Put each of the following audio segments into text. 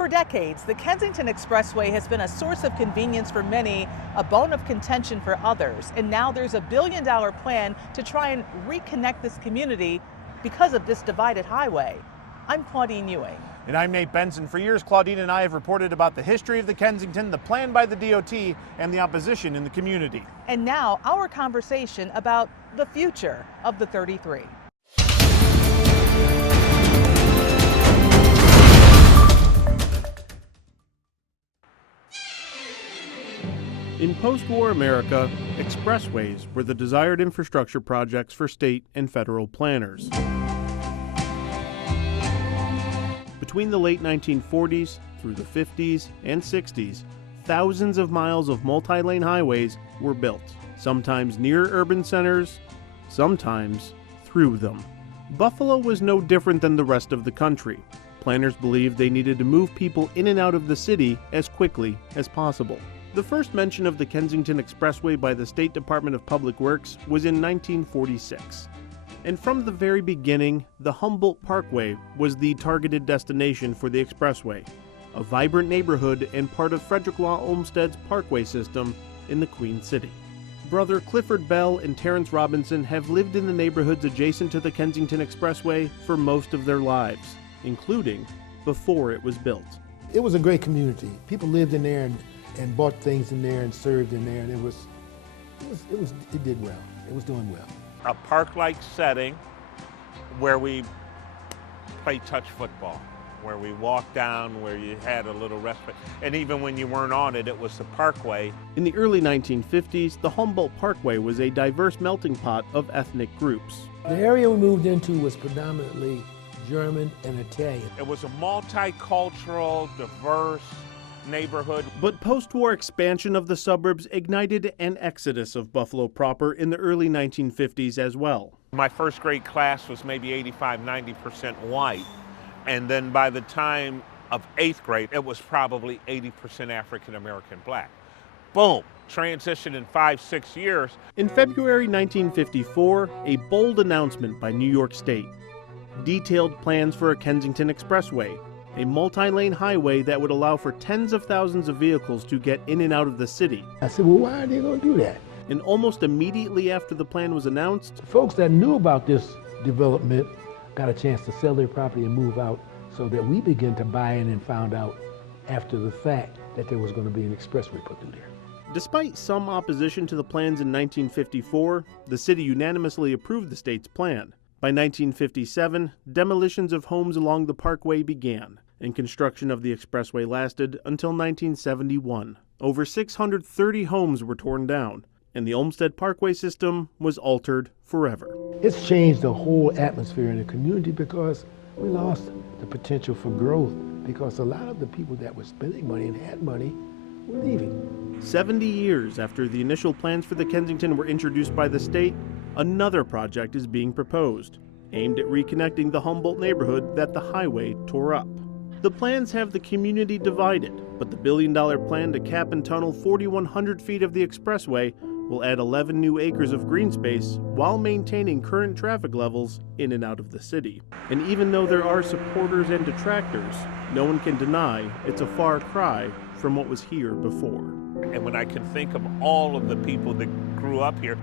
For decades, the Kensington Expressway has been a source of convenience for many, a bone of contention for others. And now there's a billion-dollar plan to try and reconnect this community because of this divided highway. I'm Claudine Ewing. And I'm Nate Benson. For years, Claudine and I have reported about the history of the Kensington, the plan by the DOT, and the opposition in the community. And now our conversation about the future of the 33. In post-war America, expressways were the desired infrastructure projects for state and federal planners. Between the late 1940s through the 50s and 60s, thousands of miles of multi-lane highways were built, sometimes near urban centers, sometimes through them. Buffalo was no different than the rest of the country. Planners believed they needed to move people in and out of the city as quickly as possible. The first mention of the Kensington Expressway by the State Department of Public Works was in 1946. And from the very beginning, the Humboldt Parkway was the targeted destination for the expressway, a vibrant neighborhood and part of Frederick Law Olmsted's parkway system in the Queen City. Brother Clifford Bell and Terrence Robinson have lived in the neighborhoods adjacent to the Kensington Expressway for most of their lives, including before it was built. It was a great community. People lived in there and bought things in there and served in there, and it did well. It was doing well. A park-like setting where we played touch football, where we walked down, where you had a little respite. And even when you weren't on it, it was the parkway. In the early 1950s, the Humboldt Parkway was a diverse melting pot of ethnic groups. The area we moved into was predominantly German and Italian. It was a multicultural, diverse neighborhood. But post-war expansion of the suburbs ignited an exodus of Buffalo proper in the early 1950s as well. My first grade class was maybe 85–90% white, and then by the time of 8th grade, it was probably 80% African American black. Boom, transition in 5–6 years. In February 1954, a bold announcement by New York State detailed plans for a Kensington Expressway, a multi-lane highway that would allow for tens of thousands of vehicles to get in and out of the city. I said, well, why are they going to do that? And almost immediately after the plan was announced, Folks that knew about this development got a chance to sell their property and move out, so that we began to buy in and found out after the fact that there was going to be an expressway put through there. Despite some opposition to the plans in 1954, the city unanimously approved the state's plan. By 1957, demolitions of homes along the parkway began, and construction of the expressway lasted until 1971. Over 630 homes were torn down, and the Olmsted Parkway system was altered forever. It's changed the whole atmosphere in the community because we lost the potential for growth, because a lot of the people that were spending money and had money were leaving. 70 years after the initial plans for the Kensington were introduced by the state, another project is being proposed, aimed at reconnecting the Humboldt neighborhood that the highway tore up. The plans have the community divided, but the billion-dollar plan to cap and tunnel 4,100 feet of the expressway will add 11 new acres of green space while maintaining current traffic levels in and out of the city. And even though there are supporters and detractors, no one can deny it's a far cry from what was here before. And when I can think of all of the people that grew up here,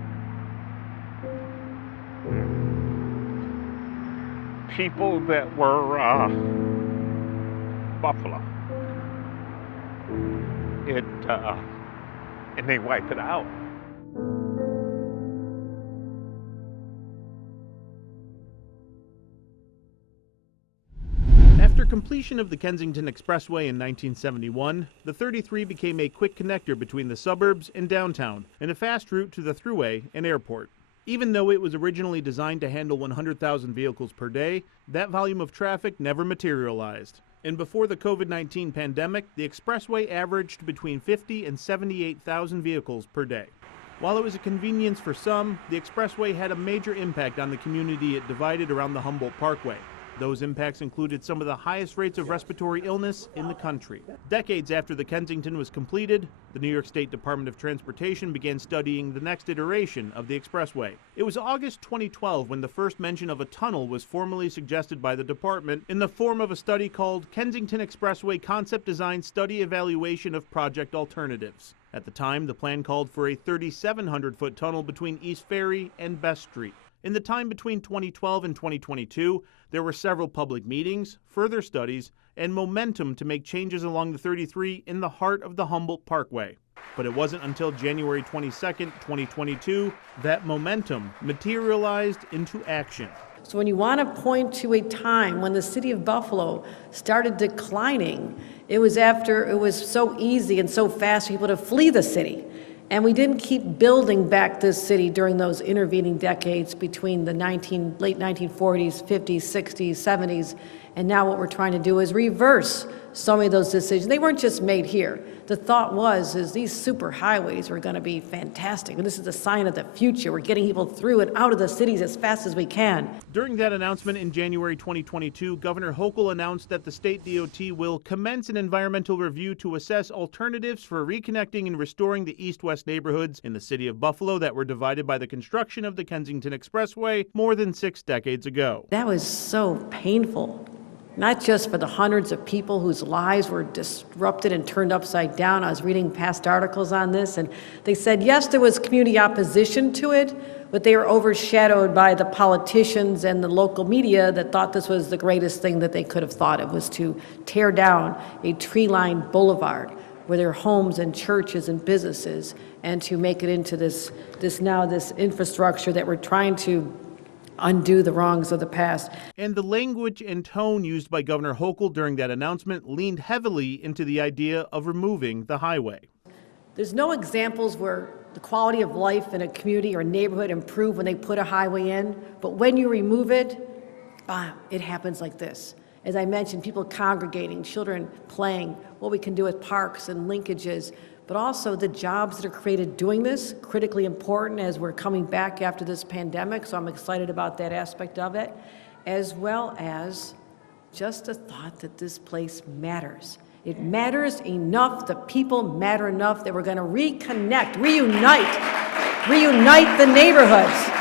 people that were Buffalo, and they wipe it out. After completion of the Kensington Expressway in 1971, the 33 became a quick connector between the suburbs and downtown, and a fast route to the Thruway and airport. Even though it was originally designed to handle 100,000 vehicles per day, that volume of traffic never materialized. And before the COVID-19 pandemic, the expressway averaged between 50 and 78,000 vehicles per day. While it was a convenience for some, the expressway had a major impact on the community it divided around the Humboldt Parkway. Those impacts included some of the highest rates of respiratory illness in the country. Decades after the Kensington was completed, the New York State Department of Transportation began studying the next iteration of the expressway. It was August 2012 when the first mention of a tunnel was formally suggested by the department in the form of a study called Kensington Expressway Concept Design Study Evaluation of Project Alternatives. At the time, the plan called for a 3,700-foot tunnel between East Ferry and Best Street. In the time between 2012 and 2022, there were several public meetings, further studies, and momentum to make changes along the 33 in the heart of the Humboldt Parkway. But it wasn't until January 22, 2022, that momentum materialized into action. So when you want to point to a time when the city of Buffalo started declining, it was after it was so easy and so fast for people to flee the city. And we didn't keep building back this city during those intervening decades between the late 1940s, 50s, 60s, 70s, and now what we're trying to do is reverse so many of those decisions. They weren't just made here. The thought is these super highways were going to be fantastic, and this is a sign of the future. We're getting people through and out of the cities as fast as we can. During that announcement in January 2022, Governor Hochul announced that the state DOT will commence an environmental review to assess alternatives for reconnecting and restoring the east-west neighborhoods in the city of Buffalo that were divided by the construction of the Kensington Expressway more than 6 decades ago. That was so painful. Not just for the hundreds of people whose lives were disrupted and turned upside down. I was reading past articles on this, and they said, yes, there was community opposition to it, but they were overshadowed by the politicians and the local media that thought this was the greatest thing that they could have thought. It was to tear down a tree-lined boulevard where there are homes and churches and businesses, and to make it into this infrastructure that we're trying to undo the wrongs of the past. And the language and tone used by Governor Hochul during that announcement leaned heavily into the idea of removing the highway. There's no examples where the quality of life in a community or neighborhood improved when they put a highway in, but when you remove it, bam, it happens like this. As I mentioned, people congregating, children playing, what we can do with parks and linkages, but also the jobs that are created doing this, critically important as we're coming back after this pandemic, so I'm excited about that aspect of it, as well as just the thought that this place matters. It matters enough, the people matter enough that we're going to reconnect, reunite the neighborhoods.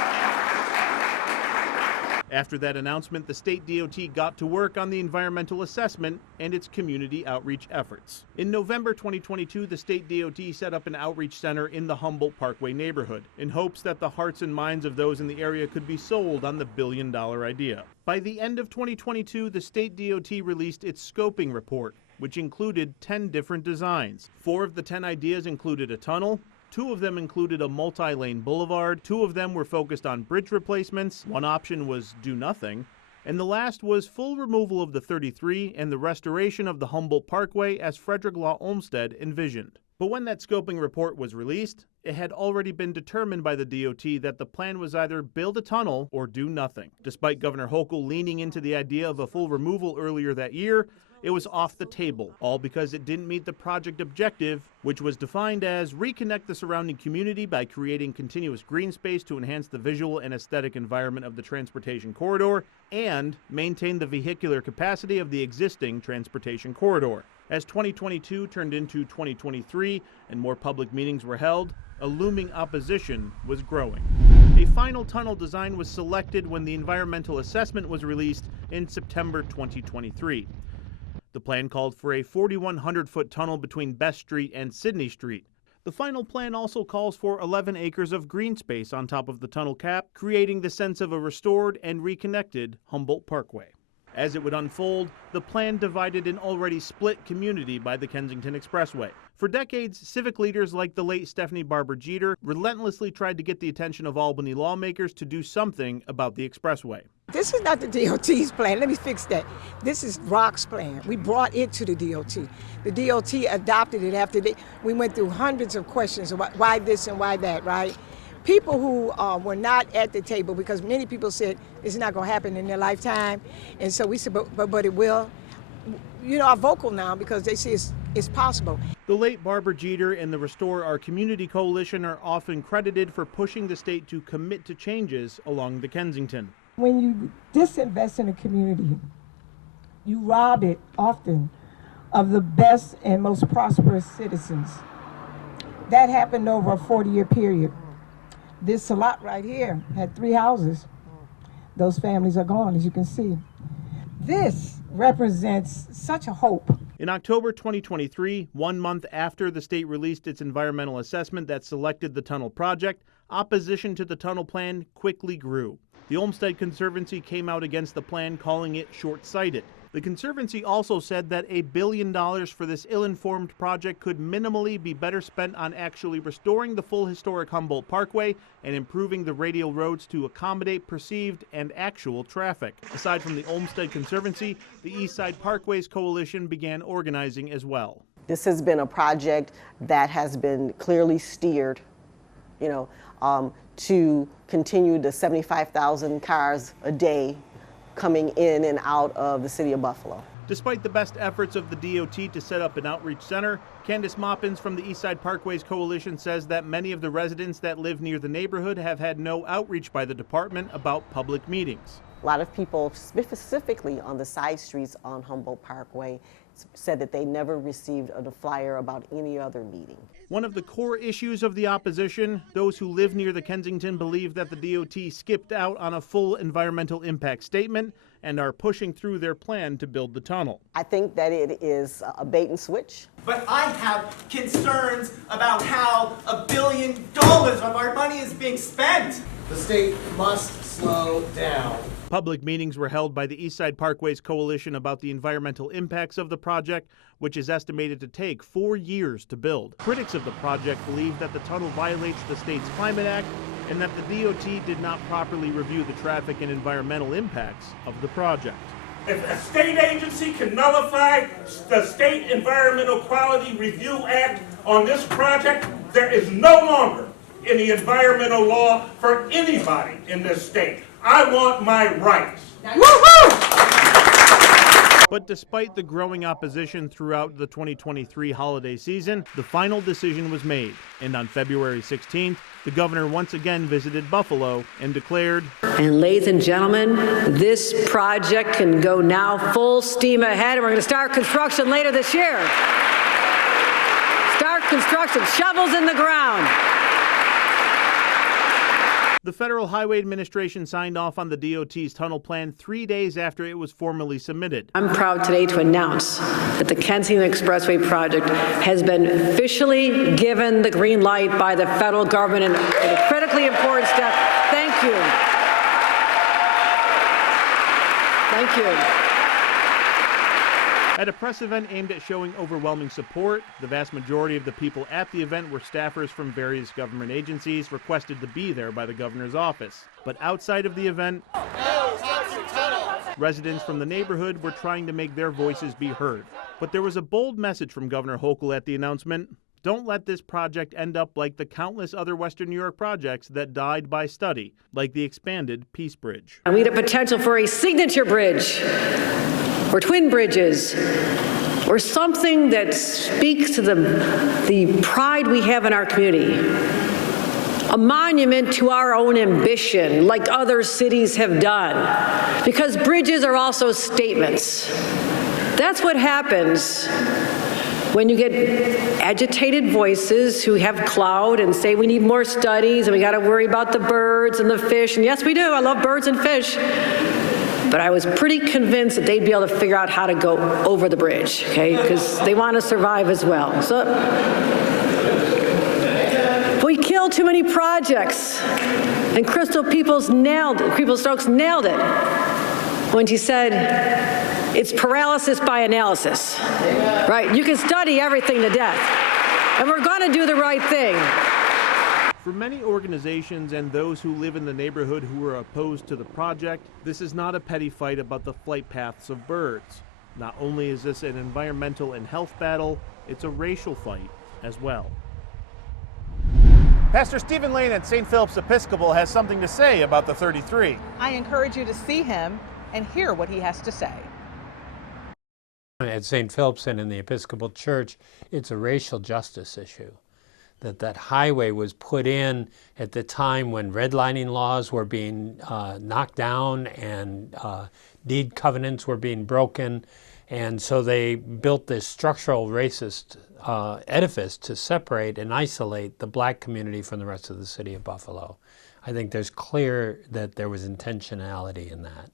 After that announcement, the state DOT got to work on the environmental assessment and its community outreach efforts. In November 2022, the state DOT set up an outreach center in the Humboldt Parkway neighborhood in hopes that the hearts and minds of those in the area could be sold on the billion-dollar idea. By the end of 2022, the state DOT released its scoping report, which included 10 different designs. 4 of the 10 ideas included a tunnel. 2 of them included a multi-lane boulevard, 2 of them were focused on bridge replacements, 1 option was do nothing, and the last was full removal of the 33 and the restoration of the Humboldt Parkway as Frederick Law Olmsted envisioned. But when that scoping report was released, it had already been determined by the DOT that the plan was either build a tunnel or do nothing. Despite Governor Hochul leaning into the idea of a full removal earlier that year, it was off the table, all because it didn't meet the project objective, which was defined as reconnect the surrounding community by creating continuous green space to enhance the visual and aesthetic environment of the transportation corridor, and maintain the vehicular capacity of the existing transportation corridor. As 2022 turned into 2023 and more public meetings were held, a looming opposition was growing. A final tunnel design was selected when the environmental assessment was released in September 2023. The plan called for a 4,100-foot tunnel between Best Street and Sidney Street. The final plan also calls for 11 acres of green space on top of the tunnel cap, creating the sense of a restored and reconnected Humboldt Parkway. As it would unfold, the plan divided an already split community by the Kensington Expressway. For decades, civic leaders like the late Stephanie Barber Jeter relentlessly tried to get the attention of Albany lawmakers to do something about the expressway. This is not the DOT's plan. Let me fix that. This is Rock's plan. We brought it to the DOT. The DOT adopted it after we went through hundreds of questions about why this and why that, right? People who were not at the table, because many people said it's not going to happen in their lifetime, and so we said, but it will. You know, are vocal now because they see it's possible. The late Barber Jeter and the Restore Our Community Coalition are often credited for pushing the state to commit to changes along the Kensington. When you disinvest in a community, you rob it often of the best and most prosperous citizens. That happened over a 40-year period. This lot right here had 3 houses. Those families are gone, as you can see. This represents such a hope. In October 2023, 1 month after the state released its environmental assessment that selected the tunnel project, opposition to the tunnel plan quickly grew. The Olmsted Conservancy came out against the plan, calling it short-sighted. The Conservancy also said that $1 billion for this ill-informed project could minimally be better spent on actually restoring the full historic Humboldt Parkway and improving the radial roads to accommodate perceived and actual traffic. Aside from the Olmsted Conservancy, the East Side Parkways Coalition began organizing as well. This has been a project that has been clearly steered, to continue the 75,000 cars a day coming in and out of the city of Buffalo. Despite the best efforts of the DOT to set up an outreach center, Candace Moppins from the East Side Parkways Coalition says that many of the residents that live near the neighborhood have had no outreach by the department about public meetings. A lot of people, specifically on the side streets on Humboldt Parkway, said that they never received a flyer about any other meeting. One of the core issues of the opposition, those who live near the Kensington believe that the DOT skipped out on a full environmental impact statement and are pushing through their plan to build the tunnel. I think that it is a bait and switch. But I have concerns about how $1 billion of our money is being spent. The state must slow down. Public meetings were held by the East Side Parkways Coalition about the environmental impacts of the project, which is estimated to take 4 years to build. Critics of the project believe that the tunnel violates the state's Climate Act and that the DOT did not properly review the traffic and environmental impacts of the project. If a state agency can nullify the State Environmental Quality Review Act on this project, there is no longer any environmental law for anybody in this state. I want my rights. But despite the growing opposition throughout the 2023 holiday season, the final decision was made. And on February 16th, the governor once again visited Buffalo and declared, And ladies and gentlemen, this project can go now full steam ahead, and we're going to start construction later this year. Start construction, shovels in the ground. The Federal Highway Administration signed off on the DOT's tunnel plan 3 days after it was formally submitted. I'm proud today to announce that the Kensington Expressway project has been officially given the green light by the federal government in a critically important step. Thank you. Thank you. At a press event aimed at showing overwhelming support, the vast majority of the people at the event were staffers from various government agencies requested to be there by the governor's office. But outside of the event, residents from the neighborhood were trying to make their voices be heard. But there was a bold message from Governor Hochul at the announcement. Don't let this project end up like the countless other Western New York projects that died by study, like the expanded Peace Bridge. We had a potential for a signature bridge, or twin bridges, or something that speaks to the pride we have in our community. A monument to our own ambition, like other cities have done. Because bridges are also statements. That's what happens when you get agitated voices who have clout and say we need more studies and we got to worry about the birds and the fish. And yes, we do. I love birds and fish. But I was pretty convinced that they'd be able to figure out how to go over the bridge, okay? Because they want to survive as well. So we killed too many projects, and Crystal Peoples Stokes nailed it when she said it's paralysis by analysis, right? You can study everything to death, and we're going to do the right thing. For many organizations and those who live in the neighborhood who are opposed to the project, this is not a petty fight about the flight paths of birds. Not only is this an environmental and health battle, it's a racial fight as well. Pastor Stephen Lane at St. Philip's Episcopal has something to say about the 33. I encourage you to see him and hear what he has to say. At St. Philip's and in the Episcopal Church, it's a racial justice issue. that highway was put in at the time when redlining laws were being knocked down and deed covenants were being broken. And so they built this structural racist edifice to separate and isolate the black community from the rest of the city of Buffalo. I think there's clear that there was intentionality in that.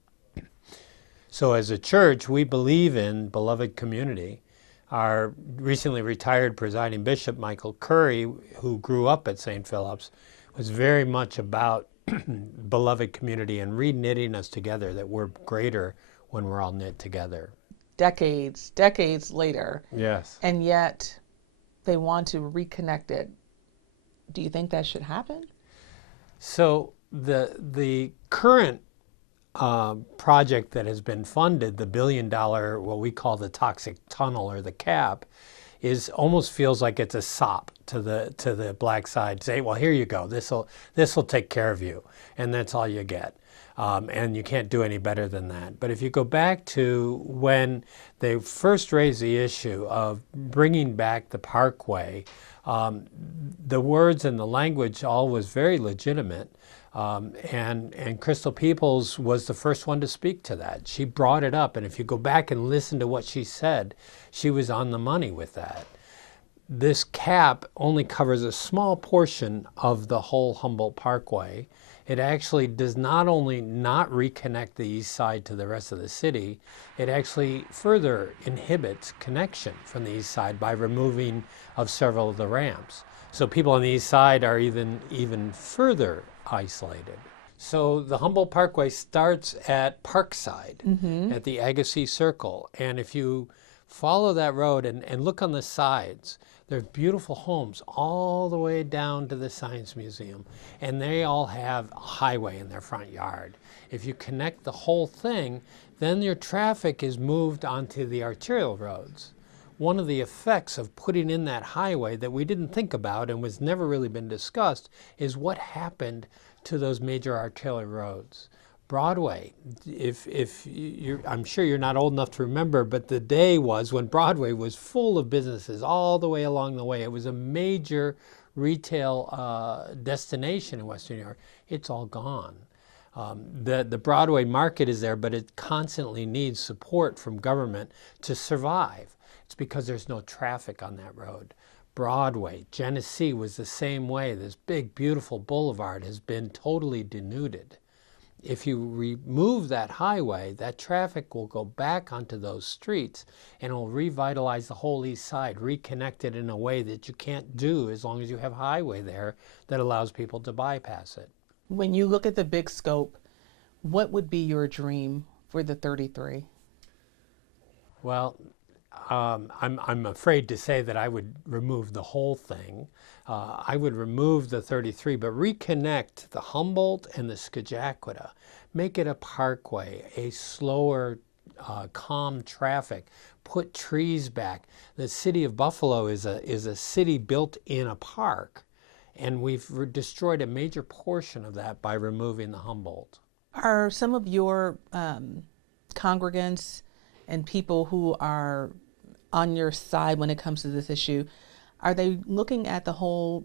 So as a church, we believe in beloved community. Our recently retired presiding bishop, Michael Curry, who grew up at St. Philip's, was very much about beloved community and re-knitting us together, that we're greater when we're all knit together. Decades later. Yes. And yet they want to reconnect it. Do you think that should happen? So the current project that has been funded, the $1 billion, what we call the toxic tunnel or the CAP, almost feels like it's a sop to the black side. Say, well, here you go. This'll take care of you, and that's all you get. And you can't do any better than that. But if you go back to when they first raised the issue of bringing back the Parkway, the words and the language all was very legitimate. And Crystal Peoples was the first one to speak to that. She brought it up, and if you go back and listen to what she said, she was on the money with that. This CAP only covers a small portion of the whole Humboldt Parkway. It actually does not only not reconnect the east side to the rest of the city, it actually further inhibits connection from the east side by removing of several of the ramps. So people on the east side are even further isolated. So the Humboldt Parkway starts at Parkside, at the Agassiz Circle. And if you follow that road and look on the sides, there's beautiful homes all the way down to the Science Museum. And they all have a highway in their front yard. If you connect the whole thing, then your traffic is moved onto the arterial roads. One of the effects of putting in that highway that we didn't think about and was never really been discussed is what happened to those major arterial roads. Broadway, I'm sure you're not old enough to remember, but the day was when Broadway was full of businesses all the way along the way. It was a major retail destination in Western New York. It's all gone. The Broadway market is there, but it constantly needs support from government to survive. It's because there's no traffic on that road. Broadway, Genesee was the same way. This big, beautiful boulevard has been totally denuded. If you remove that highway, that traffic will go back onto those streets and it will revitalize the whole east side, reconnect it in a way that you can't do as long as you have a highway there that allows people to bypass it. When you look at the big scope, what would be your dream for the 33? Well, I'm afraid to say that I would remove the whole thing. I would remove the 33, but reconnect the Humboldt and the Scajaquada. Make it a parkway, a slower, calm traffic. Put trees back. The city of Buffalo is a city built in a park, and we've destroyed a major portion of that by removing the Humboldt. Are some of your congregants and people who are on your side when it comes to this issue, are they looking at the whole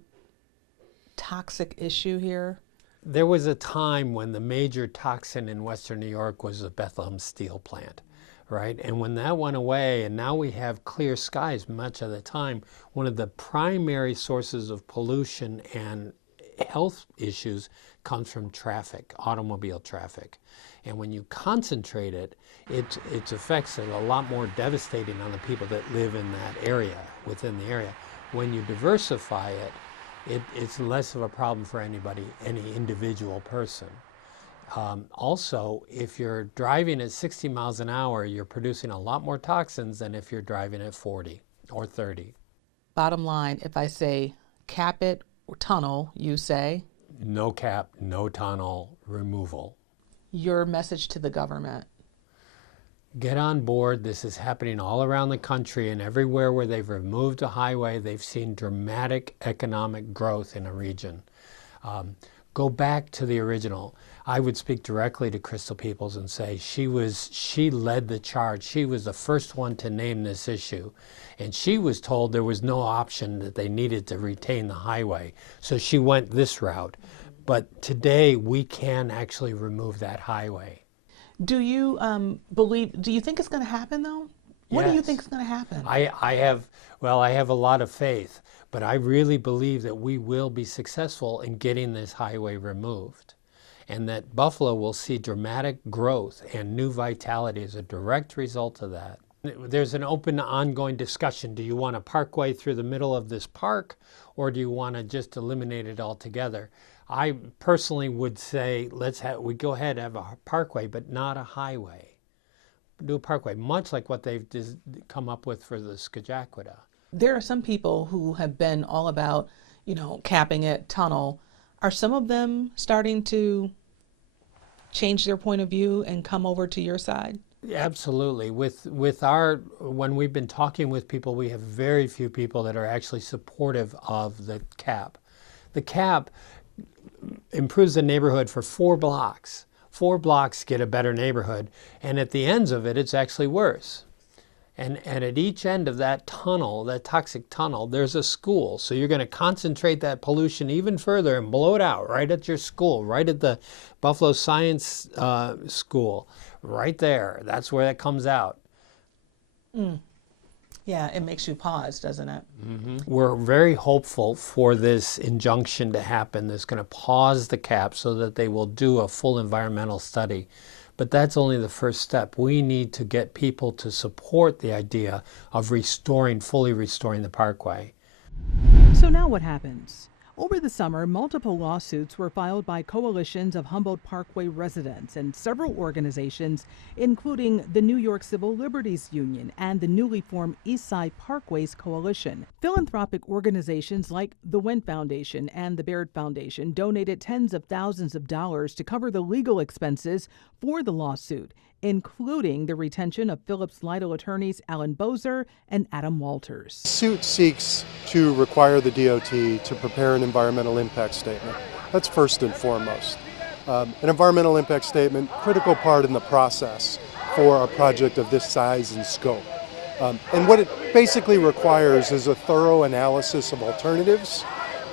toxic issue here? There was a time when the major toxin in Western New York was the Bethlehem steel plant, right? And when that went away, and now we have clear skies much of the time, one of the primary sources of pollution and health issues comes from traffic, automobile traffic. And when you concentrate it, its effects are a lot more devastating on the people that live in that area, within the area. When you diversify it, it's less of a problem for anybody, any individual person. Also, if you're driving at 60 miles an hour, you're producing a lot more toxins than if you're driving at 40 or 30. Bottom line, if I say cap it or tunnel, you say? No cap, no tunnel, removal. Your message to the government? Get on board. This is happening all around the country, and everywhere where they've removed a highway, they've seen dramatic economic growth in a region. Go back to the original. I would speak directly to Crystal Peoples and say she led the charge. She was the first one to name this issue. And she was told there was no option, that they needed to retain the highway. So she went this route. But today we can actually remove that highway. Do you do you think it's going to happen though? What do you think is going to happen? I have a lot of faith, but I really believe that we will be successful in getting this highway removed, and that Buffalo will see dramatic growth and new vitality as a direct result of that. There's an open, ongoing discussion. Do you want a parkway through the middle of this park, or do you want to just eliminate it altogether? I personally would say we go ahead and have a parkway, but not a highway. Do a parkway, much like what they've come up with for the Scajaquada. There are some people who have been all about, capping it, tunnel. Are some of them starting to change their point of view and come over to your side? Absolutely. When we've been talking with people, we have very few people that are actually supportive of the cap. The cap improves the neighborhood for 4 blocks. 4 blocks get a better neighborhood, and at the ends of it, it's actually worse. And at each end of that tunnel, that toxic tunnel, there's a school. So you're going to concentrate that pollution even further and blow it out right at your school, right at the Buffalo Science School, right there. That's where that comes out. Yeah, it makes you pause, doesn't it? Mm-hmm. We're very hopeful for this injunction to happen that's going to pause the cap so that they will do a full environmental study. But that's only the first step. We need to get people to support the idea of fully restoring the parkway. So now what happens? Over the summer, multiple lawsuits were filed by coalitions of Humboldt Parkway residents and several organizations, including the New York Civil Liberties Union and the newly formed Eastside Parkways Coalition. Philanthropic organizations like the Wendt Foundation and the Baird Foundation donated tens of thousands of dollars to cover the legal expenses for the lawsuit, including the retention of Phillips Lytle attorneys Alan Bozer and Adam Walters. The suit seeks to require the DOT to prepare an environmental impact statement. That's first and foremost. An environmental impact statement, critical part in the process for a project of this size and scope. And what it basically requires is a thorough analysis of alternatives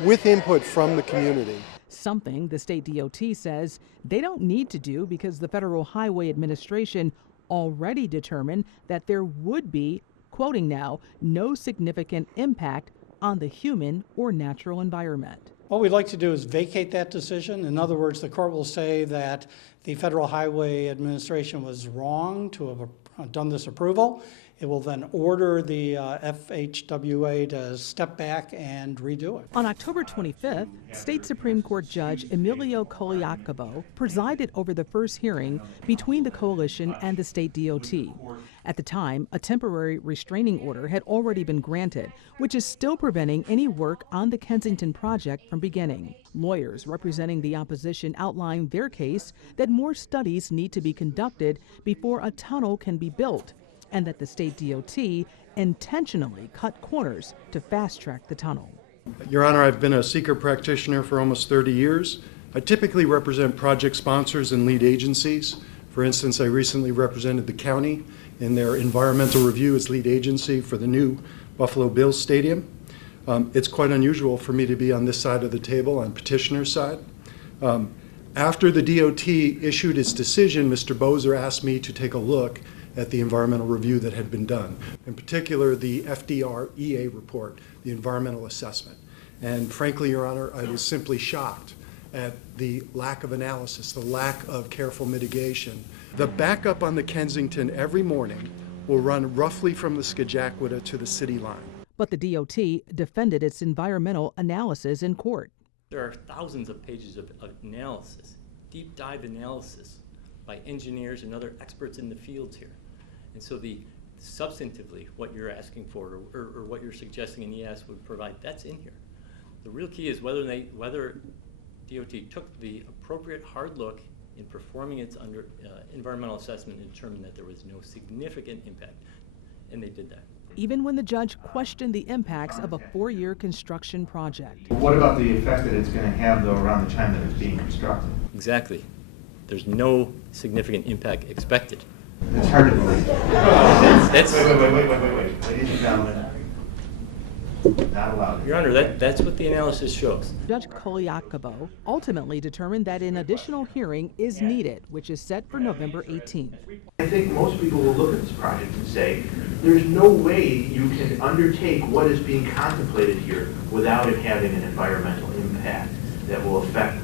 with input from the community. Something the state DOT says they don't need to do because the Federal Highway Administration already determined that there would be, quoting now, no significant impact on the human or natural environment. What we'd like to do is vacate that decision. In other words, the court will say that the Federal Highway Administration was wrong to have done this approval. It will then order the FHWA to step back and redo it. On October 25th, State Supreme Court Judge Emilio Colaiacovo presided over the first hearing between the coalition and the state DOT. At the time, a temporary restraining order had already been granted, which is still preventing any work on the Kensington project from beginning. Lawyers representing the opposition outlined their case that more studies need to be conducted before a tunnel can be built, and that the state DOT intentionally cut corners to fast-track the tunnel. Your Honor, I've been a seeker practitioner for almost 30 years. I typically represent project sponsors and lead agencies. For instance, I recently represented the county in their environmental review as lead agency for the new Buffalo Bills Stadium. It's quite unusual for me to be on this side of the table, on petitioner's side. After the DOT issued its decision, Mr. Bozer asked me to take a look at the environmental review that had been done, in particular the FDREA report, the environmental assessment. And frankly, Your Honor, I was simply shocked at the lack of analysis, the lack of careful mitigation. The backup on the Kensington every morning will run roughly from the Scajaquada to the city line. But the DOT defended its environmental analysis in court. There are thousands of pages of analysis, deep dive analysis by engineers and other experts in the fields here. And so substantively, what you're asking for or what you're suggesting an ES would provide, that's in here. The real key is whether DOT took the appropriate hard look in performing its environmental assessment and determined that there was no significant impact, and they did that. Even when the judge questioned the impacts of a 4-year construction project. What about the effect that it's going to have, though, around the time that it's being constructed? Exactly. There's no significant impact expected. It's hard to believe. That's Wait. Ladies and gentlemen, not allowed. Your Honor, that's what the analysis shows. Judge Kolyakovo ultimately determined that an additional hearing is needed, which is set for November 18th. I think most people will look at this project and say, there's no way you can undertake what is being contemplated here without it having an environmental impact that will affect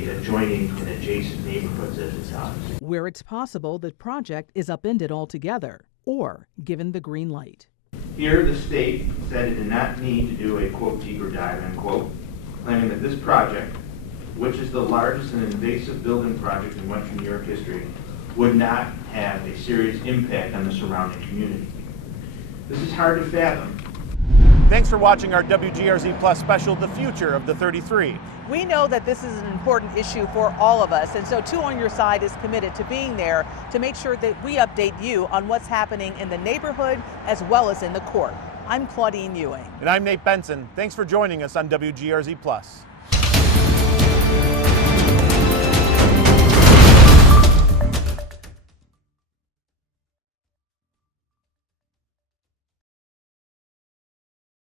the adjoining and adjacent neighborhoods as it does. Where it's possible the project is upended altogether or given the green light. Here, the state said it did not need to do a, quote, deeper dive, end quote, claiming that this project, which is the largest and invasive building project in Western New York history, would not have a serious impact on the surrounding community. This is hard to fathom. Thanks for watching our WGRZ Plus special, The Future of the 33. We know that this is an important issue for all of us, and so Two on Your Side is committed to being there to make sure that we update you on what's happening in the neighborhood as well as in the court. I'm Claudine Ewing. And I'm Nate Benson. Thanks for joining us on WGRZ Plus.